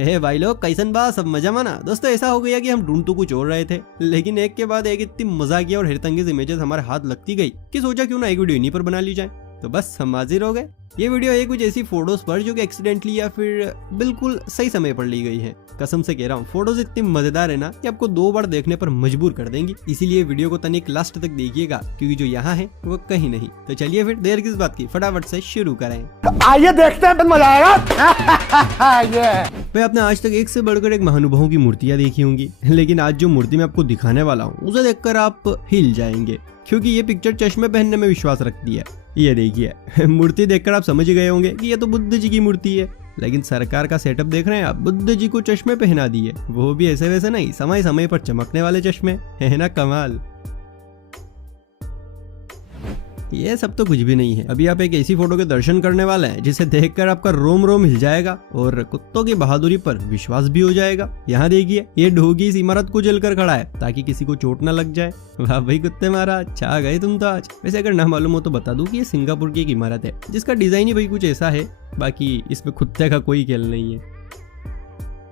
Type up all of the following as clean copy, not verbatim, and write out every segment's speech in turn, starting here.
हे भाई लोग, कैसन बा? सब मजा माना? दोस्तों ऐसा हो गया कि हम ढूंढ तो कुछ और रहे थे, लेकिन एक के बाद एक इतनी मजाकिया और हैरतअंगेज इमेजेस हमारे हाथ लगती गई कि सोचा क्यों ना एक वीडियो इन्हीं पर बना ली जाए। तो बस हम हाजिर हो गए। ये वीडियो है कुछ ऐसी फोटोज पर जो कि एक्सीडेंटली या फिर बिल्कुल सही समय पर ली गई है। कसम से कह रहा हूँ, फोटोज इतनी मजेदार है ना कि आपको 2 बार देखने पर मजबूर कर देंगी। इसीलिए वीडियो को तनिक लास्ट तक देखिएगा, क्योंकि जो यहाँ है वो कहीं नहीं। तो चलिए फिर देर किस बात की, फटाफट से शुरू करें। आइए देखते हैं, मजा आएगा। भाई आपने आज तक एक से बढ़कर एक महानुभावों की मूर्तियां देखी होंगी, लेकिन आज जो मूर्ति मैं आपको दिखाने वाला हूँ उसे देखकर आप हिल जाएंगे, क्योंकि ये पिक्चर चश्मे पहनने में विश्वास रखती है। ये देखिए, मूर्ति देखकर आप समझ गए होंगे कि ये तो बुद्ध जी की मूर्ति है, लेकिन सरकार का सेटअप देख रहे हैं आप, बुद्ध जी को चश्मे पहना दिए, वो भी ऐसे वैसे नहीं, समय समय पर चमकने वाले चश्मे। है ना कमाल? ये सब तो कुछ भी नहीं है। अभी आप एक ऐसी फोटो के दर्शन करने वाले हैं जिसे देखकर आपका रोम रोम हिल जाएगा और कुत्तों की बहादुरी पर विश्वास भी हो जाएगा। यहाँ देखिए, ये ढोगी इस इमारत को जलकर खड़ा है ताकि किसी को चोट न लग जाए। वाह भाई कुत्ते महाराज, छा गए तुम तो आज। वैसे अगर ना मालूम हो तो बता दूं कि ये सिंगापुर की एक इमारत है जिसका डिजाइन ही भाई कुछ ऐसा है, बाकी इसमें कुत्ते का कोई खेल नहीं है।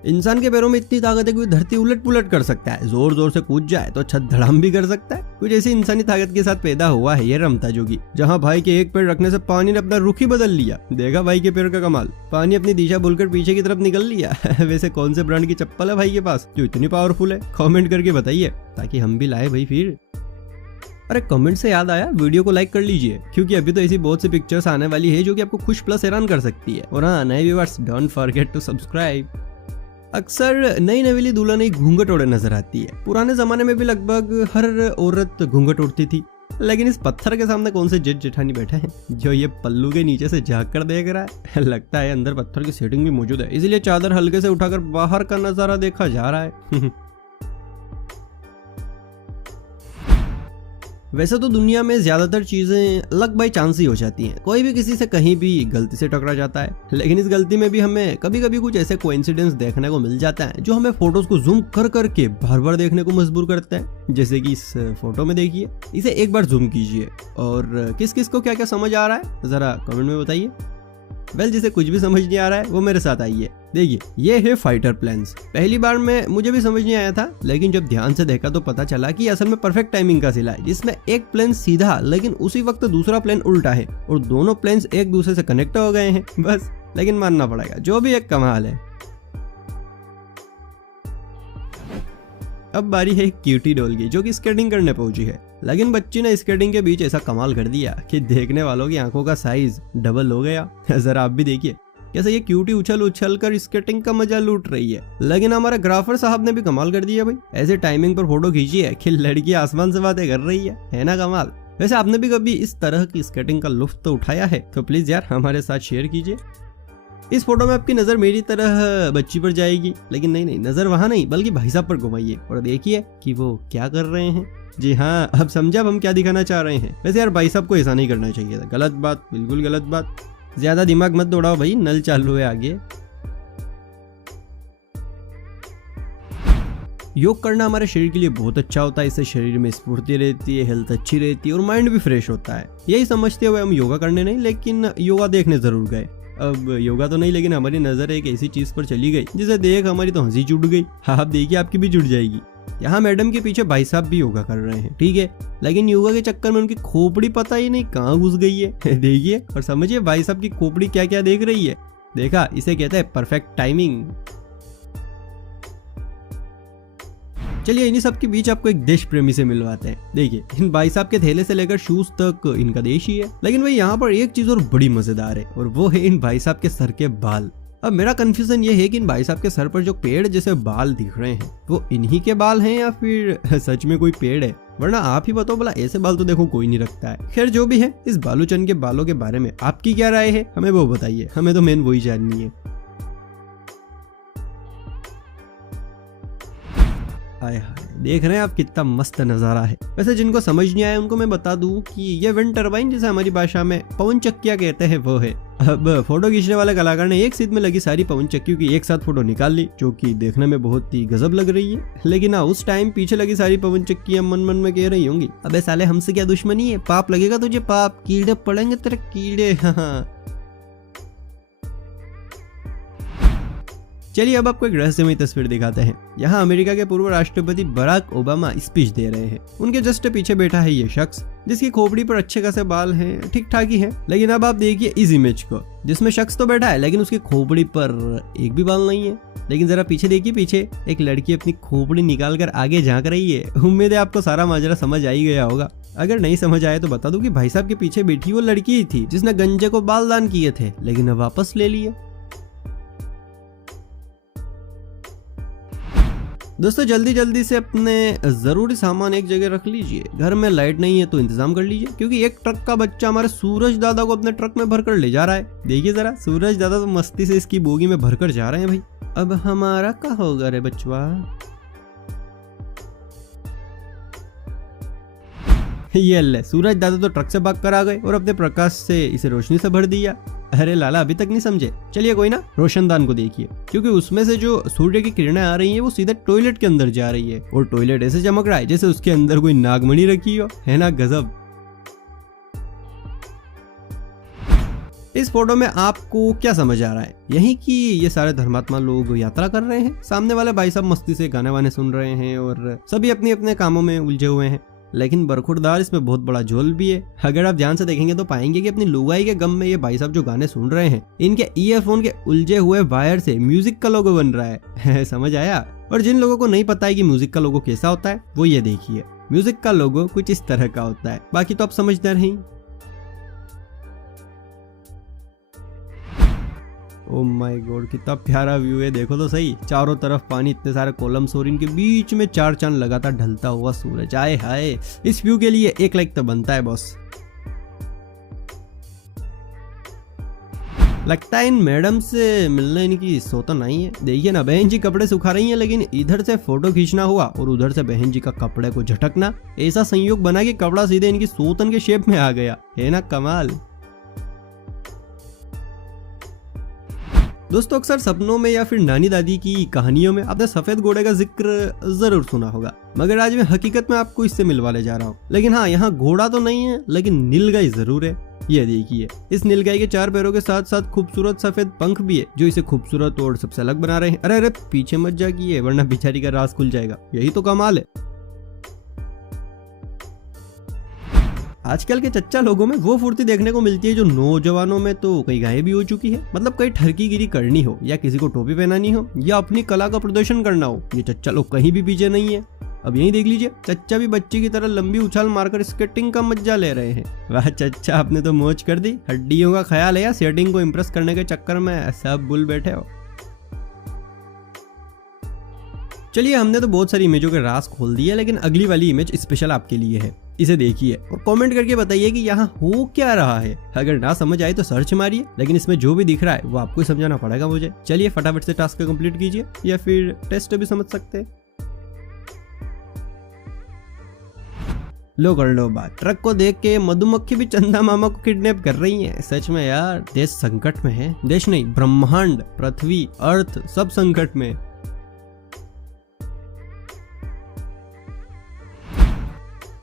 इंसान के पैरों में इतनी ताकत है कि धरती उलट पुलट कर सकता है, जोर जोर से कूद जाए तो छत धड़ाम भी कर सकता है। कुछ ऐसी इंसानी ताकत के साथ पैदा हुआ है ये रमता जोगी, जहाँ भाई के एक पैर रखने से पानी ने अपना रुख ही बदल लिया। देखा भाई के पैर का कमाल, पानी अपनी दिशा भूलकर पीछे की तरफ निकल लिया। वैसे कौन से ब्रांड की चप्पल है भाई के पास जो इतनी पावरफुल है? कमेंट करके बताइए ताकि हम भी लाए भाई फिर। अरे कमेंट से याद आया, वीडियो को लाइक कर लीजिए, क्योंकि अभी तो ऐसी बहुत सी पिक्चर्स आने वाली है जो कि आपको खुश प्लस हैरान कर सकती है। और हाँ, नए viewers, don't forget to subscribe. अक्सर नई नवेली दुल्हन एक घूंघट ओढ़े नजर आती है। पुराने जमाने में भी लगभग हर औरत घूंघट ओढ़ती थी, लेकिन इस पत्थर के सामने कौन से जेठ जेठानी बैठे हैं जो ये पल्लू के नीचे से झांक कर देख रहा है। लगता है अंदर पत्थर की सेटिंग भी मौजूद है, इसीलिए चादर हल्के से उठाकर बाहर का नजारा देखा जा रहा है। वैसे तो दुनिया में ज्यादातर चीजें लक बाय चांस ही हो जाती हैं। कोई भी किसी से कहीं भी गलती से टकरा जाता है, लेकिन इस गलती में भी हमें कभी कभी कुछ ऐसे कोइंसिडेंस देखने को मिल जाता है जो हमें फोटोज को जूम कर करके बार बार देखने को मजबूर करता है। जैसे कि इस फोटो में देखिए, इसे एक बार जूम कीजिए और किस किस को क्या क्या समझ आ रहा है जरा कमेंट में बताइए। वेल, जिसे कुछ भी समझ नहीं आ रहा है वो मेरे साथ आइए। देखिए, ये है फाइटर प्लेन्स। पहली बार में मुझे भी समझ नहीं आया था, लेकिन जब ध्यान से देखा तो पता चला कि असल में परफेक्ट टाइमिंग का सिला है, जिसमें एक प्लेन सीधा लेकिन उसी वक्त दूसरा प्लेन उल्टा है और दोनों प्लेन्स एक दूसरे से कनेक्ट हो गए हैं बस। लेकिन मानना पड़ेगा, जो भी एक कमाल है। अब बारी है क्यूटी डॉल की, जो कि स्केटिंग करने पहुंची है, लेकिन बच्ची ने स्केटिंग के बीच ऐसा कमाल कर दिया कि देखने वालों की आंखों का साइज डबल हो गया। जरा आप भी देखिए कैसे ये क्यूटी उछल उछल कर स्केटिंग का मजा लूट रही है। लेकिन हमारे ग्राफर साहब ने भी कमाल कर दिया भाई, ऐसे टाइमिंग पर फोटो खींची है कि लड़की आसमान से बातें कर रही है ना कमाल? वैसे आपने भी कभी इस तरह की स्केटिंग का लुत्फ तो उठाया है तो प्लीज यार हमारे साथ शेयर कीजिए। इस फोटो में आपकी नजर मेरी तरह बच्ची पर जाएगी, लेकिन नहीं, नजर वहां नहीं बल्कि भाई साहब पर घुमाइए और देखिए कि वो क्या कर रहे हैं। जी हाँ, अब समझा हम क्या दिखाना चाह रहे हैं। वैसे यार भाई साहब को ऐसा नहीं करना चाहिए था, गलत बात, बिल्कुल गलत बात। ज्यादा दिमाग मत दौड़ाओ भाई, नल चालू है आगे। योग करना हमारे शरीर के लिए बहुत अच्छा होता है, इससे शरीर में स्फूर्ति रहती है, हेल्थ अच्छी रहती है और माइंड भी फ्रेश होता है। यही समझते हुए हम योगा करने नहीं, लेकिन योगा देखने जरूर गए। अब योगा तो नहीं, लेकिन हमारी नजर एक ऐसी चीज पर चली गई जिसे देख हमारी तो हंसी जुट गई। आप देखिए, आपकी भी जुट जाएगी। यहाँ मैडम के पीछे भाई साहब भी योगा कर रहे हैं, ठीक है, लेकिन योगा के चक्कर में उनकी खोपड़ी पता ही नहीं कहाँ घुस गई है। देखिए और समझिए भाई साहब की खोपड़ी क्या क्या देख रही है। देखा, इसे कहते हैं परफेक्ट टाइमिंग। चलिए इन्हीं सब के बीच आपको एक देश प्रेमी से मिलवाते हैं। देखिए, इन भाई साहब के थैले से लेकर शूज तक इनका देश ही है, लेकिन भाई यहाँ पर एक चीज और बड़ी मजेदार है और वो है इन भाई साहब के सर के बाल। अब मेरा कंफ्यूजन ये है कि इन भाई साहब के सर पर जो पेड़ जैसे बाल दिख रहे हैं वो इन्हीं के बाल हैं या फिर सच में कोई पेड़ है, वरना आप ही बताओ भला, ऐसे बाल तो देखो कोई नहीं रखता है। खैर जो भी है, इस बालूचंद के बालों के बारे में आपकी क्या राय है हमें वो बताइए, हमें तो मेन वही जाननी है। हाय हाय, देख रहे हैं आप कितना मस्त नजारा है। वैसे जिनको समझ नहीं आया उनको मैं बता दूं कि ये विंड टरबाइन, जिसे हमारी भाषा में पवन चक्कियां कहते हैं, वो है। अब फोटो खींचने वाले कलाकार ने एक सीध में लगी सारी पवन चक्कियों की एक साथ फोटो निकाल ली, जो कि देखने में बहुत ही गजब लग रही है। लेकिन उस टाइम पीछे लगी सारी पवन चक्कियां मन मन में कह रही होंगी, अबे साले हमसे क्या दुश्मनी है, पाप लगेगा तुझे, पाप, कीड़े पड़ेंगे तेरे कीड़े। चलिए अब आपको एक रहस्यमय तस्वीर दिखाते हैं। यहाँ अमेरिका के पूर्व राष्ट्रपति बराक ओबामा स्पीच दे रहे हैं। उनके जस्ट पीछे बैठा है ये शख्स जिसकी खोपड़ी पर अच्छे खासे बाल हैं, ठीक ठाक ही है। लेकिन अब आप देखिए इस इमेज को, जिसमें शख्स तो बैठा है लेकिन उसकी खोपड़ी पर एक भी बाल नहीं है। लेकिन जरा पीछे देखिए, पीछे एक लड़की अपनी खोपड़ी निकाल कर आगे झांक रही है। उम्मीद है आपको सारा माजरा समझ आ ही गया होगा। अगर नहीं समझ आया तो बता दूं कि भाई साहब के पीछे बैठी वो लड़की ही थी जिसने गंजे को बाल दान किए थे, लेकिन अब वापस ले लिए। दोस्तों जल्दी जल्दी से अपने जरूरी सामान एक जगह रख लीजिए। घर में लाइट नहीं है तो इंतजाम कर लीजिए, क्योंकि एक ट्रक का बच्चा हमारे सूरज दादा को अपने ट्रक में भरकर ले जा रहा है। देखिए जरा, सूरज दादा तो मस्ती से इसकी बोगी में भरकर जा रहे हैं। भाई अब हमारा क्या होगा रे बचवा। ये ले, सूरज दादा तो ट्रक से भाग कर आ गए और अपने प्रकाश से इसे रोशनी से भर दिया। अरे लाला अभी तक नहीं समझे? चलिए कोई ना, रोशनदान को देखिए, क्योंकि उसमें से जो सूर्य की किरणें आ रही हैं वो सीधे टॉयलेट के अंदर जा रही है और टॉयलेट ऐसे चमक रहा है जैसे उसके अंदर कोई नागमणि रखी हो, है ना गजब। इस फोटो में आपको क्या समझ आ रहा है? यही कि ये सारे धर्मात्मा लोग यात्रा कर रहे हैं, सामने वाले भाई साहब मस्ती से गाने वाने सुन रहे हैं और सभी अपने अपने कामों में उलझे हुए हैं। लेकिन बरखुरदार इसमें बहुत बड़ा झोल भी है। अगर आप ध्यान से देखेंगे तो पाएंगे कि अपनी लुगाई के गम में ये भाई साहब जो गाने सुन रहे हैं, इनके ईयरफोन के उलझे हुए वायर से म्यूजिक का लोगो बन रहा है। समझ आया? और जिन लोगों को नहीं पता है कि म्यूजिक का लोगो कैसा होता है, वो ये देखिए, म्यूजिक का लोगो कुछ इस तरह का होता है। बाकी तो आप समझदार हैं। ओ माय गॉड, कितना प्यारा व्यू है, देखो तो सही। चारों तरफ पानी, इतने सारे कॉलम्स और इनके बीच में चार चांद लगातार ढलता हुआ सूरज। आए हाय, इस व्यू के लिए एक लाइक तो बनता है बॉस। लगता है इन मैडम से मिलने इनकी सोता नहीं है। देखिए ना, बहन जी कपड़े सुखा रही हैं, लेकिन इधर से फोटो खींचना हुआ और उधर से बहन जी का कपड़े को झटकना। ऐसा संयोग बना कि कपड़ा सीधे इनकी सोतन के शेप में आ गया, है ना कमाल। दोस्तों अक्सर सपनों में या फिर नानी दादी की कहानियों में आपने सफेद घोड़े का जिक्र जरूर सुना होगा, मगर आज मैं हकीकत में आपको इससे मिलवाने जा रहा हूँ। लेकिन हाँ, यहाँ घोड़ा तो नहीं है, लेकिन नीलगाय जरूर है। ये देखिए, इस नीलगाय के चार पैरों के साथ साथ खूबसूरत सफेद पंख भी है, जो इसे खूबसूरत और सबसे अलग बना रहे हैं। अरे अरे पीछे मत जाइए, वरना बेचारी का राज खुल जाएगा। यही तो कमाल है। आजकल के चच्चा लोगों में वो फुर्ती देखने को मिलती है जो नौजवानों में तो कई गायब भी हो चुकी है। मतलब कहीं ठरकीगिरी करनी हो, या किसी को टोपी पहनानी हो, या अपनी कला का प्रदर्शन करना हो, ये चच्चा लोग कहीं भी पीछे नहीं है। अब यही देख लीजिए, चच्चा भी बच्चे की तरह लंबी उछाल मारकर स्केटिंग का मजा ले रहे हैं। वाह चच्चा, आपने तो मौज कर दी। हड्डियों का ख्याल है या सेटिंग को इम्प्रेस करने के चक्कर में सब भूल बैठे हो? चलिए, हमने तो बहुत सारी इमेजों के राज खोल दिए, लेकिन अगली वाली इमेज स्पेशल आपके लिए है। इसे देखिए और कमेंट करके बताइए कि यहाँ हो क्या रहा है। अगर ना समझ आए तो सर्च मारिए, लेकिन इसमें जो भी दिख रहा है वो आपको ही समझाना पड़ेगा मुझे। चलिए फटाफट से टास्क कंप्लीट कीजिए, या फिर टेस्ट भी समझ सकते हैं। लो कर लो बात। ट्रक को देख के मधुमक्खी भी चंदा मामा को किडनैप कर रही है। सच में यार, देश संकट में है। देश नहीं, ब्रह्मांड, पृथ्वी, अर्थ सब संकट में।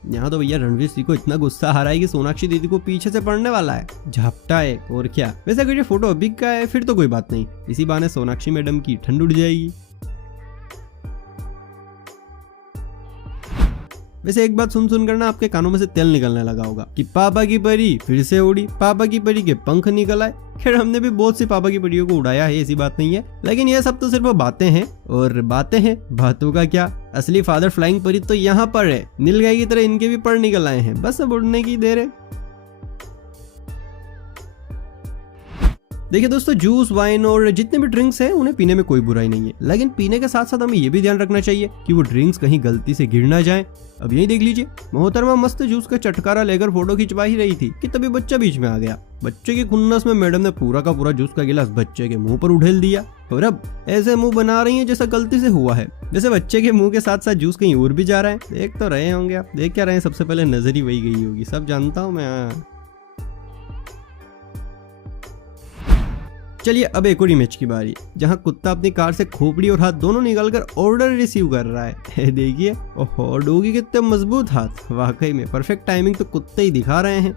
यहाँ तो भैया रणवीर सिंह को इतना गुस्सा आ रहा है कि सोनाक्षी दीदी को पीछे से पड़ने वाला है। झपटा है और क्या। वैसे अगर ये फोटो अभी का है फिर तो कोई बात नहीं, इसी बहाने सोनाक्षी मैडम की ठंड उड़ जाएगी। वैसे एक बात सुन सुन कर ना आपके कानों में से तेल निकलने लगा होगा कि पापा की परी फिर से उड़ी, पापा की परी के पंख निकल आए। खैर, हमने भी बहुत सी पापा की परियों को उड़ाया है, ऐसी बात नहीं है, लेकिन ये सब तो सिर्फ बातें हैं। और बातें हैं, बातों का क्या। असली फादर फ्लाइंग परी तो यहाँ पर है। नीलगाय की तरह इनके भी पर निकल आए हैं, बस अब उड़ने की देर है। देखिए दोस्तों, जूस, वाइन और जितने भी ड्रिंक्स हैं उन्हें पीने में कोई बुराई नहीं है, लेकिन पीने के साथ साथ हमें ये भी ध्यान रखना चाहिए कि वो ड्रिंक्स कहीं गलती से गिर ना जाए। अब यही देख लीजिए, मोहतरमा मस्त जूस का चटकारा लेकर फोटो खिंचवा ही रही थी कि तभी बच्चा बीच में आ गया। बच्चे की खुन्नस में मैडम ने पूरा का पूरा जूस का गिलास बच्चे के मुंह पर उड़ेल दिया, और अब ऐसे मुंह बना रही है जैसा गलती से हुआ है, जैसे बच्चे के मुंह के साथ साथ जूस कहीं और भी जा रहा है। देख तो रहे होंगे आप, देख क्या रहे हैं, सबसे पहले नजर ही वही गई होगी, सब जानता हूँ मैं। चलिए अब एक और इमेज की बारी, जहां कुत्ता अपनी कार से खोपड़ी और हाथ दोनों निकालकर ऑर्डर रिसीव कर रहा है। देखिए, ओहो डॉगी कितने मजबूत हाथ, वाकई में परफेक्ट टाइमिंग तो कुत्ते ही दिखा रहे हैं।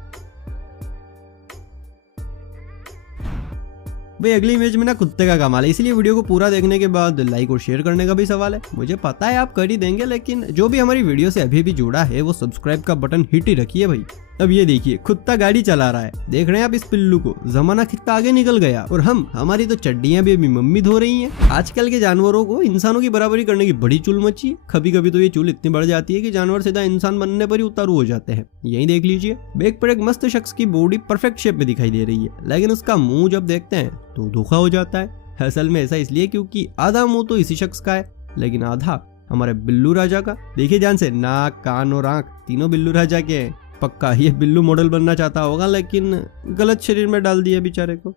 भाई अगली इमेज में ना कुत्ते का कमाल है, इसलिए वीडियो को पूरा देखने के बाद लाइक और शेयर करने का भी सवाल है। मुझे पता है आप कर ही देंगे, लेकिन जो भी हमारी वीडियो से अभी भी जुड़ा है वो सब्सक्राइब का बटन हिट ही रखिए भाई। अब ये देखिए कुत्ता गाड़ी चला रहा है, देख रहे हैं आप इस पिल्लू को, जमाना कितना आगे निकल गया और हमारी तो चड्डियां भी अभी मम्मी धो रही हैं। आजकल के जानवरों को इंसानों की बराबरी करने की बड़ी चुल मची है। कभी कभी तो ये चुल इतनी बढ़ जाती है कि जानवर सीधा इंसान बनने पर ही उतारू हो जाते हैं। यही देख लीजिए, बैक पर एक मस्त शख्स की बॉडी परफेक्ट शेप में दिखाई दे रही है, लेकिन उसका मुंह जब देखते हैं तो धोखा हो जाता है। असल में ऐसा इसलिए क्योंकि आधा मुंह तो इसी शख्स का है, लेकिन आधा हमारे बिल्लू राजा का। देखिए ध्यान से, नाक, कान और आंख तीनों बिल्लू राजा के हैं। पक्का ये बिल्लू मॉडल बनना चाहता होगा, लेकिन गलत शरीर में डाल दिया बेचारे को।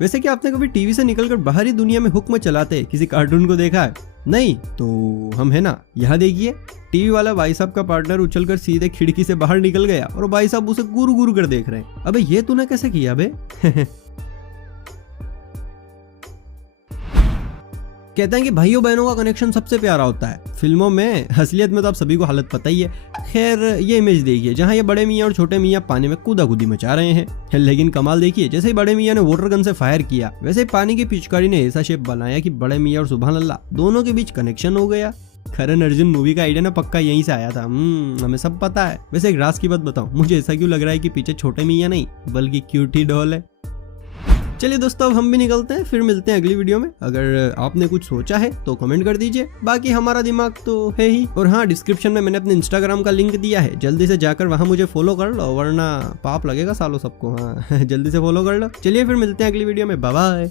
वैसे क्या आपने कभी टीवी से निकलकर बाहरी दुनिया में हुक्म चलाते किसी कार्टून को देखा है? नहीं तो हम है ना, यहाँ देखिए टीवी वाला भाई साहब का पार्टनर उछलकर सीधे खिड़की से बाहर निकल गया और भाई साहब उसे गुरु गुरु कर देख रहे हैं। अबे ये तूने कैसे किया बे? कहते हैं कि भाइयों बहनों का कनेक्शन सबसे प्यारा होता है फिल्मों में, असलियत में तो आप सभी को हालत पता ही है। खैर ये इमेज देखिए जहां ये बड़े मियाँ और छोटे मियाँ पानी में कूदाकूदी मचा रहे हैं, लेकिन कमाल देखिए, जैसे ही बड़े मियाँ ने वाटर गन से फायर किया वैसे ही पानी की पिचकारी ने ऐसा शेप बनाया कि बड़े मियाँ और सुभान अल्लाह दोनों के बीच कनेक्शन हो गया। करण अर्जुन मूवी का आइडिया ना पक्का यहीं से आया था, हमें सब पता है। वैसे एक राज की बात बताऊं, मुझे ऐसा क्यों लग रहा है कि पीछे छोटे मियाँ नहीं बल्कि क्यूटी डॉल है। चलिए दोस्तों अब हम भी निकलते हैं, फिर मिलते हैं अगली वीडियो में। अगर आपने कुछ सोचा है तो कमेंट कर दीजिए, बाकी हमारा दिमाग तो है ही। और हाँ, डिस्क्रिप्शन में मैंने अपने इंस्टाग्राम का लिंक दिया है, जल्दी से जाकर वहां मुझे फॉलो कर लो, वरना पाप लगेगा सालों सबको। हाँ जल्दी से फॉलो कर लो। चलिए फिर मिलते हैं अगली वीडियो में, बाय बाय।